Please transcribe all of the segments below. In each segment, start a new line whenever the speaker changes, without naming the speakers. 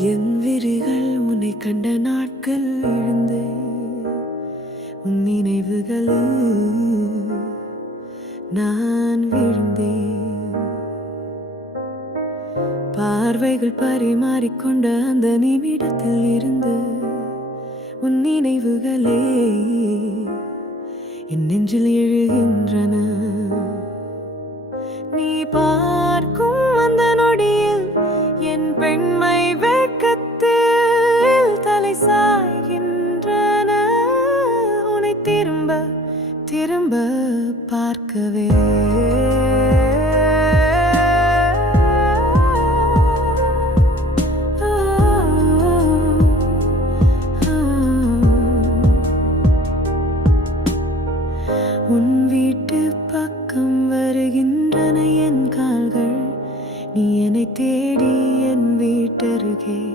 என் விரிகள் உன்னை கண்ட நாட்கள் இருந்து உன் நினைவுகள். நான் விழுந்தேன். பார்வைகள் பரிமாறிக்கொண்ட அந்த நிமிடத்தில் இருந்து உன் நினைவுகளே. என் நெஞ்சில் எழுகின்றன. நீ பார்க்கும் அந்த நொடியில் என் பெண் உன் வீட்டு பக்கம் வருகின்றன என் கால்கள். நீ என்னை தேடி என் வீட்டருகே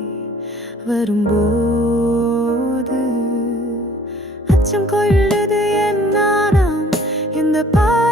வரும்போது. அச்சம் கொள்ளுது என் நாணம். இந்த பா